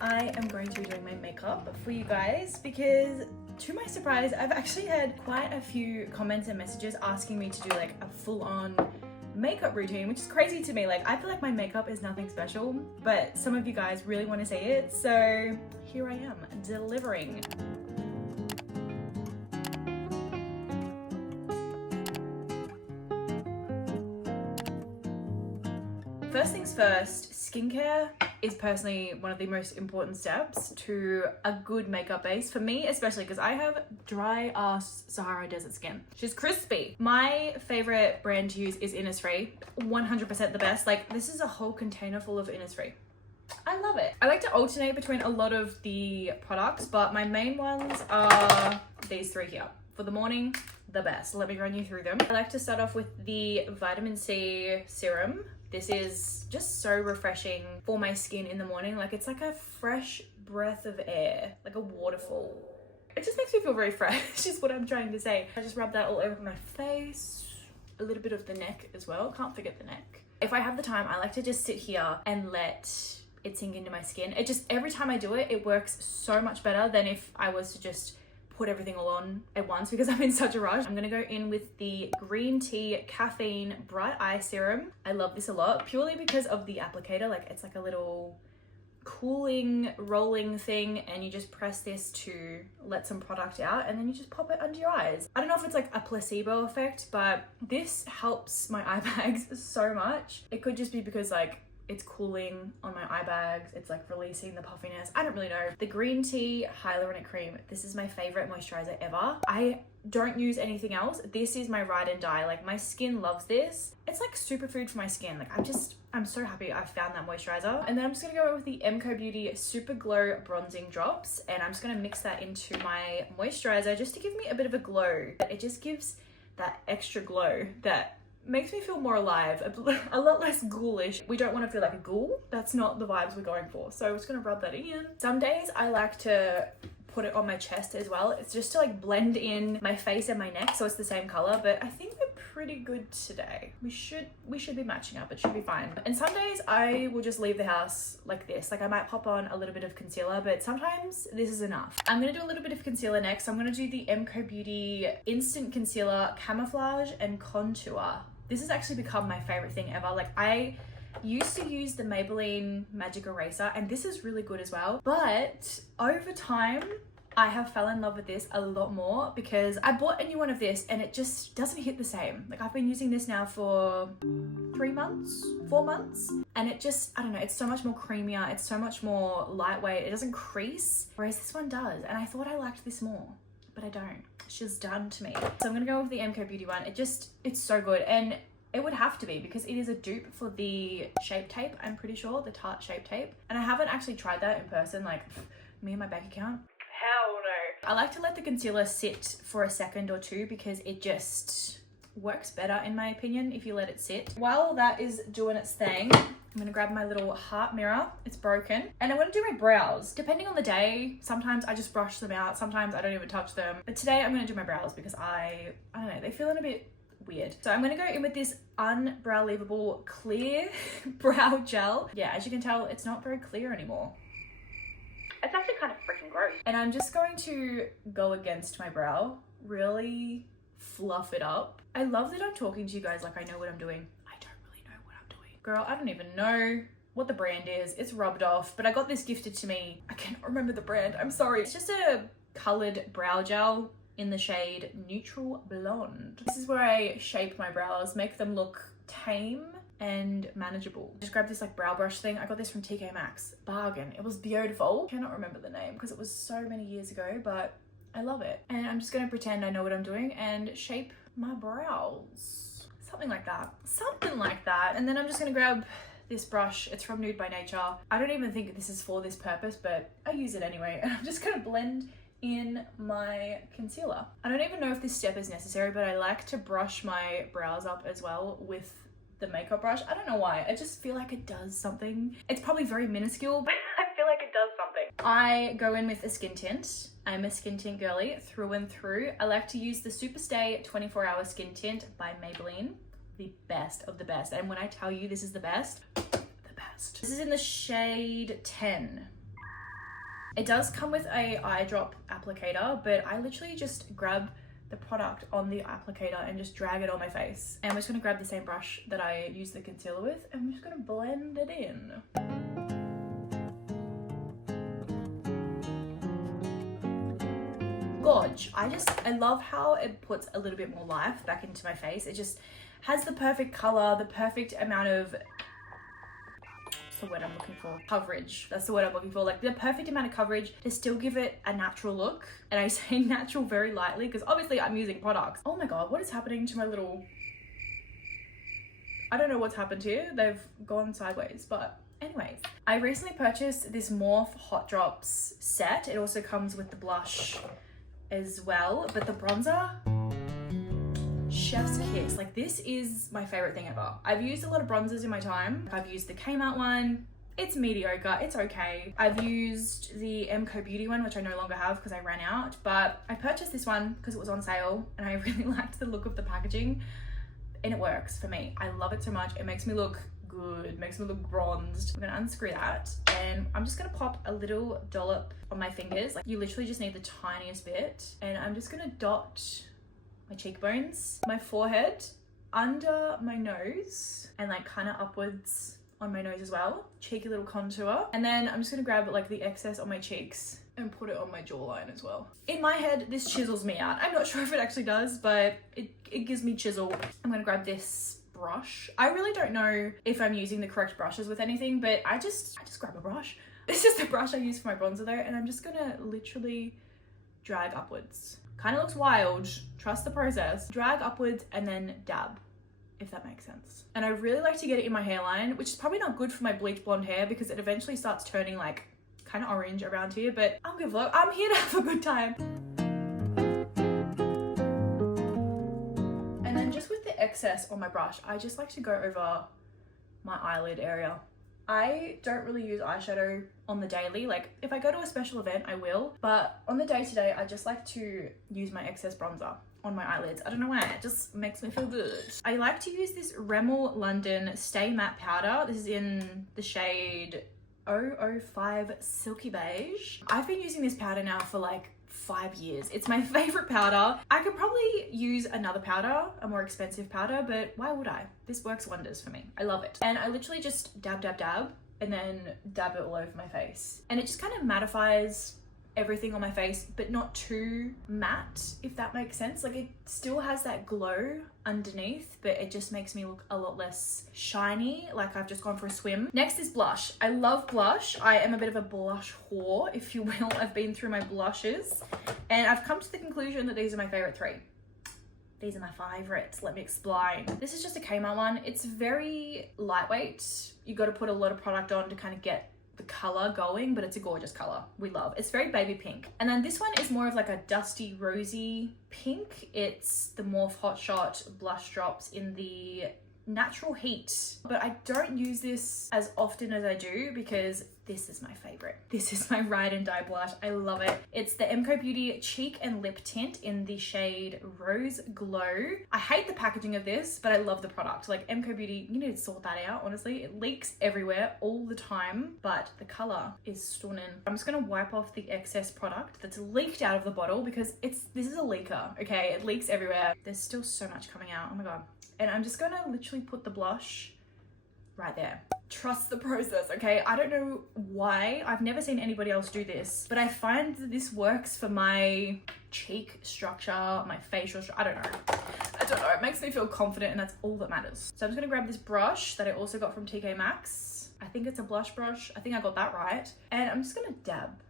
I am going to be doing my makeup for you guys because, to my surprise, I've actually had quite a few comments and messages asking me to do like a full-on makeup routine, which is crazy to me. Like, I feel like my makeup is nothing special, but some of you guys really want to see it, so here I am delivering. First things first, skincare is personally one of the most important steps to a good makeup base for me, especially because I have dry ass Sahara Desert skin. She's crispy. My favorite brand to use is Innisfree, 100% the best. Like, this is a whole container full of Innisfree. I love it. I like to alternate between a lot of the products, but my main ones are these three here. For the morning, the best. Let me run you through them. I like to start off with the vitamin C serum. This is just so refreshing for my skin in the morning. Like, it's like a fresh breath of air, like a waterfall. It just makes me feel very fresh is what I'm trying to say. I just rub that all over my face, a little bit of the neck as well. Can't forget the neck. If I have the time, I like to just sit here and let it sink into my skin. It just, every time I do it, it works so much better than if I was to just put everything all on at once because I'm in such a rush. I'm gonna go in with the green tea caffeine bright eye serum. I love this a lot purely because of the applicator. Like, it's like a little cooling rolling thing, and you just press this to let some product out, and then you just pop it under your eyes. I don't know if it's like a placebo effect, but this helps my eye bags so much. It could just be because like it's cooling on my eye bags, it's like releasing the puffiness. I don't really know. The green tea hyaluronic cream, this is my favorite moisturizer ever. I don't use anything else. This is my ride and die. Like, my skin loves this. It's like superfood for my skin. Like, I'm so happy I found that moisturizer. And then I'm just gonna go with the mcobeauty Super Glow Bronzing Drops, and I'm just gonna mix that into my moisturizer just to give me a bit of a glow. It just gives that extra glow that makes me feel more alive, a lot less ghoulish. We don't want to feel like a ghoul. That's not the vibes we're going for. So I'm just gonna rub that in. Some days I like to put it on my chest as well. It's just to like blend in my face and my neck so it's the same color, but I think we're pretty good today. We should be matching up. It should be fine. And some days I will just leave the house like this. Like, I might pop on a little bit of concealer, but sometimes this is enough. I'm gonna do a little bit of concealer next. I'm gonna do the mcobeauty Instant Concealer Camouflage and Contour. This has actually become my favorite thing ever. Like, I used to use the Maybelline Magic Eraser, and this is really good as well. But over time, I have fell in love with this a lot more because I bought a new one of this and it just doesn't hit the same. Like, I've been using this now for 3 months, 4 months, and it just, I don't know, it's so much more creamier. It's so much more lightweight. It doesn't crease, whereas this one does. And I thought I liked this more, but I don't. She's done to me. So I'm gonna go with the mcobeauty one. It's so good, and it would have to be because it is a dupe for the Shape Tape, I'm pretty sure, the Tarte Shape Tape. And I haven't actually tried that in person, like me and my bank account. Hell no. I like to let the concealer sit for a second or two because it just works better in my opinion if you let it sit. While that is doing its thing, I'm gonna grab my little heart mirror. It's broken. And I'm gonna do my brows. Depending on the day, sometimes I just brush them out. Sometimes I don't even touch them. But today I'm gonna do my brows because I don't know, they feel a bit weird. So I'm gonna go in with this Unbrow Leavable clear brow gel. Yeah, as you can tell, it's not very clear anymore. It's actually kind of freaking gross. And I'm just going to go against my brow, really fluff it up. I love that I'm talking to you guys like I know what I'm doing. Girl, I don't even know what the brand is. It's rubbed off, but I got this gifted to me. I can't remember the brand, I'm sorry. It's just a colored brow gel in the shade Neutral Blonde. This is where I shape my brows, make them look tame and manageable. Just grab this like brow brush thing. I got this from TK Maxx. Bargain. It was beautiful. Cannot remember the name because it was so many years ago, but I love it. And I'm just gonna pretend I know what I'm doing and shape my brows. Something like that. Something like that. And then I'm just gonna grab this brush. It's from Nude by Nature. I don't even think this is for this purpose, but I use it anyway. And I'm just gonna blend in my concealer. I don't even know if this step is necessary, but I like to brush my brows up as well with the makeup brush. I don't know why. I just feel like it does something. It's probably very minuscule, but I feel like it does something. I go in with a skin tint. I'm a skin tint girly through and through. I like to use the Superstay 24-Hour Skin Tint by Maybelline. The best of the best. And when I tell you this is the best, the best. This is in the shade 10. It does come with a eye drop applicator, but I literally just grab the product on the applicator and just drag it on my face. And I'm just gonna grab the same brush that I use the concealer with, and I'm just gonna blend it in. Gorge. I love how it puts a little bit more life back into my face. It just has the perfect color, the perfect amount of, what's the word I'm looking for? Coverage. That's the word I'm looking for. Like the perfect amount of coverage to still give it a natural look. And I say natural very lightly because obviously I'm using products. Oh my God, what is happening to my little, I don't know what's happened here. They've gone sideways, but anyways. I recently purchased this Morphe Hot Drops set. It also comes with the blush as well, but the bronzer, chef's kiss. Like this is my favorite thing ever. I've used a lot of bronzers in my time. I've used the Kmart one. It's mediocre, it's okay. I've used the mcobeauty one, which I no longer have because I ran out, but I purchased this one because it was on sale and I really liked the look of the packaging and it works for me. I love it so much. It makes me look good, makes me look bronzed. I'm gonna unscrew that and I'm just gonna pop a little dollop on my fingers. Like you literally just need the tiniest bit, and I'm just gonna dot my cheekbones, my forehead, under my nose, and like kind of upwards on my nose as well. Cheeky little contour. And then I'm just gonna grab like the excess on my cheeks and put it on my jawline as well. In my head, this chisels me out. I'm not sure if it actually does, but it gives me chisel. I'm gonna grab this brush. I really don't know if I'm using the correct brushes with anything, but I just grab a brush. This is the brush I use for my bronzer though, and I'm just gonna literally drag upwards. Kind of looks wild, trust the process. Drag upwards and then dab, if that makes sense. And I really like to get it in my hairline, which is probably not good for my bleach blonde hair because it eventually starts turning like kind of orange around here, but I'll give a look. I'm here to have a good time. And then just with the excess on my brush, I just like to go over my eyelid area. I don't really use eyeshadow on the daily. Like if I go to a special event, I will, but on the day-to-day, I just like to use my excess bronzer on my eyelids. I don't know why, it just makes me feel good. I like to use this Rimmel London Stay Matte Powder. This is in the shade 005 Silky Beige. I've been using this powder now for like 5 years. It's my favorite powder. I could probably use another powder, a more expensive powder, but why would I? This works wonders for me. I love it. And I literally just dab, dab, dab, and then dab it all over my face. And it just kind of mattifies everything on my face, but not too matte, if that makes sense. Like it still has that glow underneath, but it just makes me look a lot less shiny, like I've just gone for a swim. Next is blush. I love blush. I am a bit of a blush whore, if you will. I've been through my blushes and I've come to the conclusion that these are my favorite 3. These are my favorites. Let me explain. This is just a Kmart one. It's very lightweight. You got to put a lot of product on to kind of get the color going, but it's a gorgeous color. We love. It's very baby pink. And then this one is more of like a dusty rosy pink. It's the Morphe Hot Shot blush drops in the Natural Heat, but I don't use this as often as I do because this is my favorite. This is my ride and die blush. I love it. It's the mcobeauty Cheek and Lip Tint in the shade Rose Glow. I hate the packaging of this, but I love the product. Like mcobeauty, you need to sort that out, honestly. It leaks everywhere all the time, but the color is stunning. I'm just gonna wipe off the excess product that's leaked out of the bottle because this is a leaker, okay? It leaks everywhere. There's still so much coming out, oh my God. And I'm just gonna literally put the blush right there. Trust the process, okay? I don't know why. I've never seen anybody else do this, but I find that this works for my cheek structure, my facial structure. I don't know. It makes me feel confident and that's all that matters. So I'm just gonna grab this brush that I also got from TK Maxx. I think it's a blush brush. I think I got that right. And I'm just gonna dab,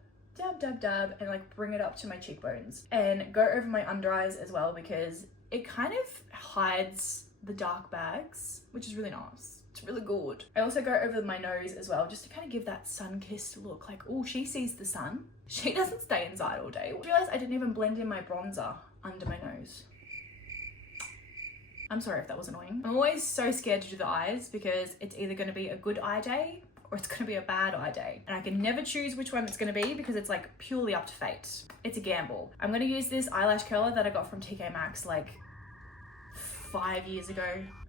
and like bring it up to my cheekbones and go over my under eyes as well because it kind of hides the dark bags, which is really nice. It's really good. I also go over my nose as well, just to kind of give that sun-kissed look. Like, oh, she sees the sun. She doesn't stay inside all day. I realized I didn't even blend in my bronzer under my nose. I'm sorry if that was annoying. I'm always so scared to do the eyes because it's either going to be a good eye day or it's going to be a bad eye day. And I can never choose which one it's going to be because it's like purely up to fate. It's a gamble. I'm going to use this eyelash curler that I got from TK Maxx like 5 years ago.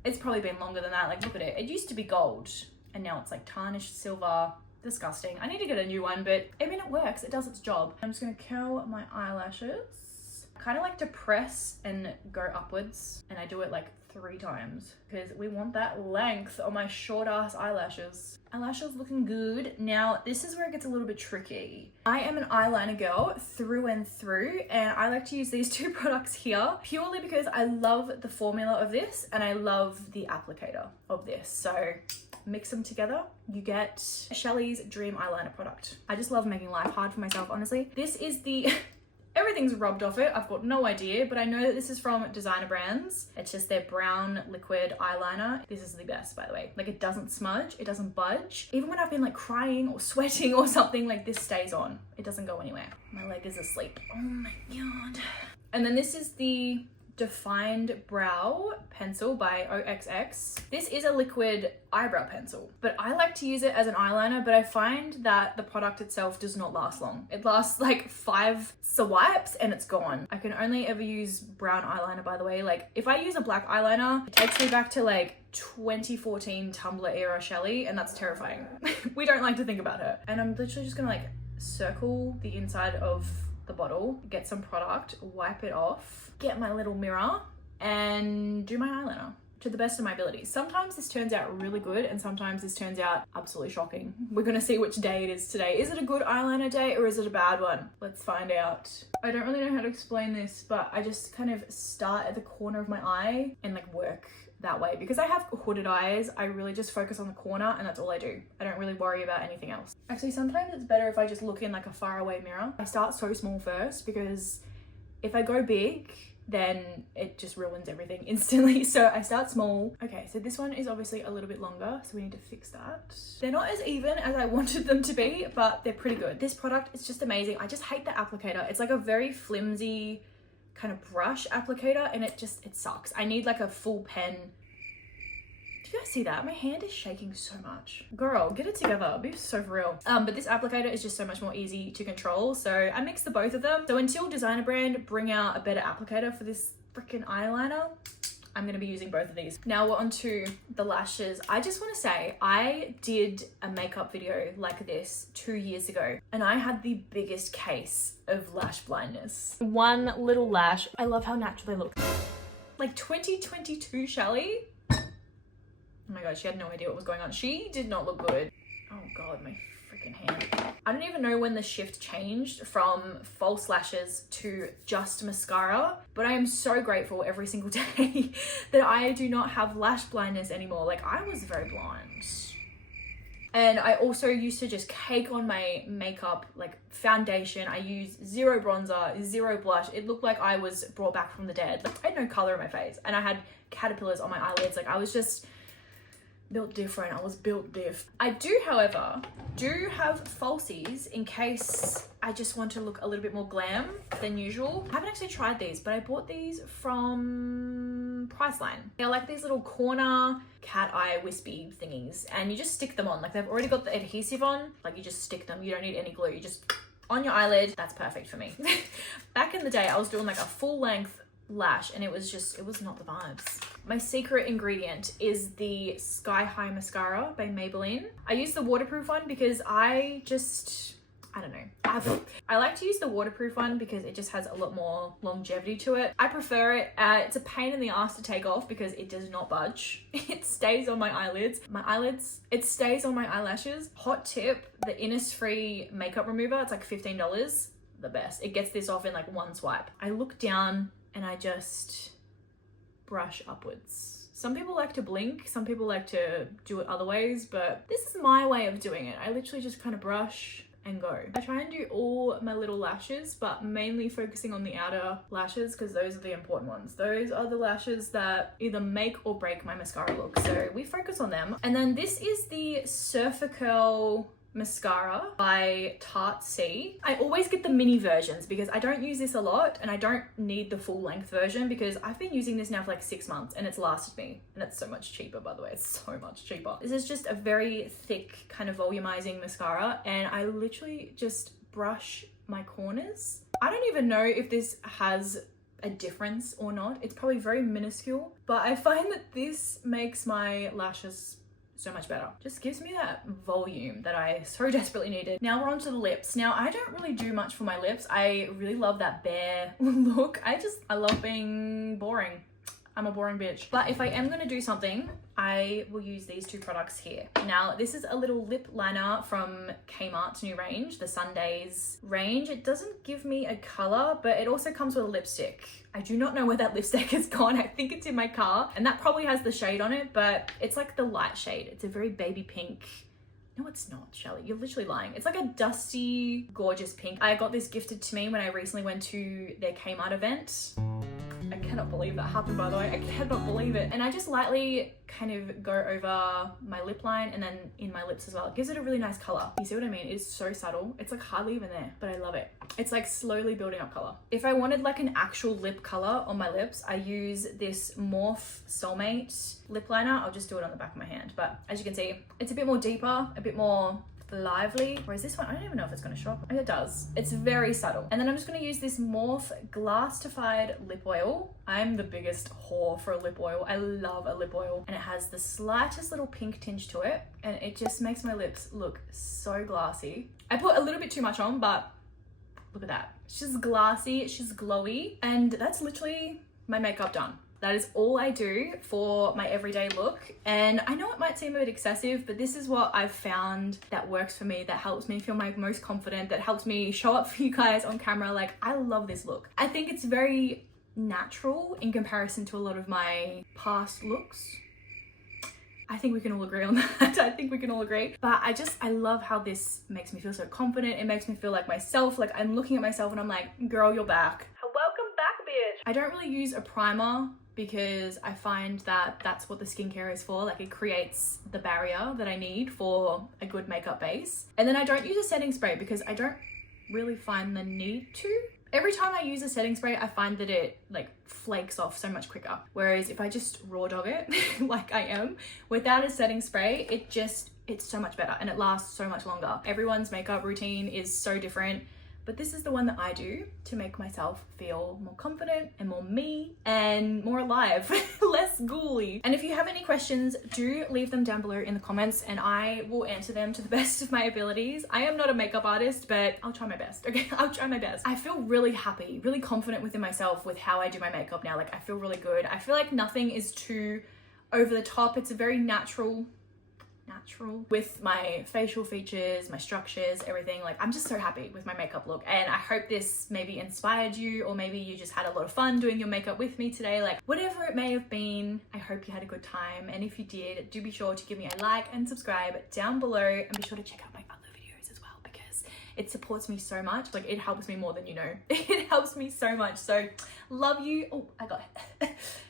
It's probably been longer than that. Like, look at it. It used to be gold and now it's like tarnished silver. disgusting. I need to get a new one, but I mean, it works. It does its job. I'm just gonna curl my eyelashes. I kind of like to press and go upwards, and I do it like 3 times because we want that length on my short ass eyelashes. Eyelashes looking good. Now, this is where it gets a little bit tricky. I am an eyeliner girl through and through, and I like to use these 2 products here purely because I love the formula of this and I love the applicator of this. So mix them together, you get Shelly's Dream Eyeliner product. I just love making life hard for myself, honestly. This is the everything's rubbed off it. I've got no idea, but I know that this is from Designer Brands. It's just their brown liquid eyeliner. This is the best, by the way. Like, it doesn't smudge, it doesn't budge. Even when I've been like crying or sweating or something, like this stays on. It doesn't go anywhere. My leg is asleep. Oh my God. And then this is the Defined Brow Pencil by OXX. This is a liquid eyebrow pencil, but I like to use it as an eyeliner, but I find that the product itself does not last long. It lasts like 5 swipes and it's gone. I can only ever use brown eyeliner, by the way. Like, if I use a black eyeliner, it takes me back to like 2014 Tumblr era Shelly, and that's terrifying. We don't like to think about her. And I'm literally just gonna like circle the inside of the bottle, get some product, wipe it off, get my little mirror and do my eyeliner to the best of my abilities. Sometimes this turns out really good and sometimes this turns out absolutely shocking. We're gonna see which day it is today. Is it a good eyeliner day or is it a bad one? Let's find out. I don't really know how to explain this, but I just kind of start at the corner of my eye and like work that way. Because I have hooded eyes, I really just focus on the corner and that's all I do. I don't really worry about anything else. Actually, sometimes it's better if I just look in like a faraway mirror. I start so small first because if I go big, then it just ruins everything instantly. So I start small. Okay, so this one is obviously a little bit longer, so we need to fix that. They're not as even as I wanted them to be, but they're pretty good. This product is just amazing. I just hate the applicator. It's like a very flimsy kind of brush applicator and it sucks. I need like a full pen. Do you guys see that? My hand is shaking so much. Girl, get it together. Be so for real. But this applicator is just so much more easy to control. So I mix the both of them. So until Designer Brand bring out a better applicator for this freaking eyeliner, I'm gonna be using both of these. Now we're on to the lashes. I just wanna say, I did a makeup video like this 2 years ago and I had the biggest case of lash blindness. One little lash. I love how natural they look. Like 2022 Charli. Oh my God, she had no idea what was going on. She did not look good. Oh God, my freaking hand. I don't even know when the shift changed from false lashes to just mascara, but I am so grateful every single day that I do not have lash blindness anymore. Like, I was very blind. And I also used to just cake on my makeup, like foundation. I used 0 bronzer, 0 blush. It looked like I was brought back from the dead. Like, I had no color in my face and I had caterpillars on my eyelids. Like, I was just built different. I was built diff. I do, however, have falsies in case I just want to look a little bit more glam than usual. I haven't actually tried these, but I bought these from Priceline. They're like these little corner cat eye wispy thingies and you just stick them on. Like, they've already got the adhesive on. Like, you just stick them. You don't need any glue. You just on your eyelid. That's perfect for me. Back in the day, I was doing like a full length lash and it was not the vibes. My secret ingredient is the Sky High Mascara by Maybelline. I use the waterproof one because I don't know. I like to use the waterproof one because it just has a lot more longevity to it. I prefer it. It's a pain in the ass to take off because it does not budge. It stays on my eyelids. It stays on my eyelashes. Hot tip, the Innisfree makeup remover, it's like $15. The best. It gets this off in like 1 swipe. I look down and I just brush upwards. Some people like to blink, some people like to do it other ways, but this is my way of doing it. I literally just kind of brush and go. I try and do all my little lashes, but mainly focusing on the outer lashes because those are the important ones. Those are the lashes that either make or break my mascara look. So we focus on them. And then this is the Surfer Curl mascara by Tarte. I always get the mini versions because I don't use this a lot and I don't need the full length version because I've been using this now for like 6 months and it's lasted me, and it's so much cheaper, by the way. It's so much cheaper. This is just a very thick kind of volumizing mascara and I literally just brush my corners. I don't even know if this has a difference or not. It's probably very minuscule, but I find that this makes my lashes so much better. Just gives me that volume that I so desperately needed. Now we're on to the lips. Now I don't really do much for my lips. I really love that bare look. I love being boring. I'm a boring bitch. But if I am gonna do something, I will use these two products here. Now, this is a little lip liner from Kmart's new range, the Sundays range. It doesn't give me a color, but it also comes with a lipstick. I do not know where that lipstick has gone. I think it's in my car, and that probably has the shade on it, but it's like the light shade. It's a very baby pink. No, it's not, Shelly. You're literally lying. It's like a dusty, gorgeous pink. I got this gifted to me when I recently went to their Kmart event. I cannot believe that happened, by the way. I cannot believe it. And I just lightly kind of go over my lip line and then in my lips as well. It gives it a really nice color. You see what I mean? It's so subtle. It's like hardly even there, but I love it. It's like slowly building up color. If I wanted like an actual lip color on my lips, I use this Morphe Soulmate lip liner. I'll just do it on the back of my hand. But as you can see, it's a bit more deeper, a bit more lively, whereas this one I don't even know if it's going to show up. Oh, it does. It's very subtle. And then I'm just going to use this Morphe Glassified lip oil. I'm the biggest whore for a lip oil. I love a lip oil, and it has the slightest little pink tinge to it, and it just makes my lips look so glassy. I put a little bit too much on, but look at that. She's glassy, she's glowy, and that's literally my makeup done. That is all I do for my everyday look. And I know it might seem a bit excessive, but this is what I've found that works for me, that helps me feel my most confident, that helps me show up for you guys on camera. Like, I love this look. I think it's very natural in comparison to a lot of my past looks. I think we can all agree on that. I think we can all agree. But I love how this makes me feel so confident. It makes me feel like myself. Like, I'm looking at myself and I'm like, girl, you're back. Welcome back, bitch. I don't really use a primer because I find that that's what the skincare is for. Like, it creates the barrier that I need for a good makeup base. And then I don't use a setting spray because I don't really find the need to. Every time I use a setting spray, I find that it like flakes off so much quicker. Whereas if I just raw dog it like I am, without a setting spray, it's so much better and it lasts so much longer. Everyone's makeup routine is so different, but this is the one that I do to make myself feel more confident and more me and more alive, less ghouly. And if you have any questions, do leave them down below in the comments and I will answer them to the best of my abilities. I am not a makeup artist, but I'll try my best, okay? I'll try my best. I feel really happy, really confident within myself with how I do my makeup now. Like, I feel really good. I feel like nothing is too over the top. It's a very natural with my facial features, my structures, everything. Like, I'm just so happy with my makeup look, and I hope this maybe inspired you, or maybe you just had a lot of fun doing your makeup with me today. Like, whatever it may have been, I hope you had a good time, and if you did, do be sure to give me a like and subscribe down below, and be sure to check out my other videos as well, because it supports me so much. Like, it helps me more than you know. It helps me so much. So love you. Oh, I got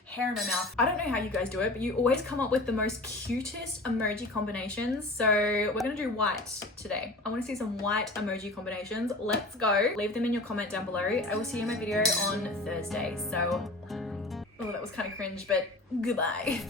hair in my mouth. I don't know how you guys do it, but you always come up with the most cutest emoji combinations. So we're gonna do white today. I want to see some white emoji combinations. Let's go. Leave them in your comment down below. I will see you in my video on Thursday. So, oh, that was kind of cringe, but goodbye.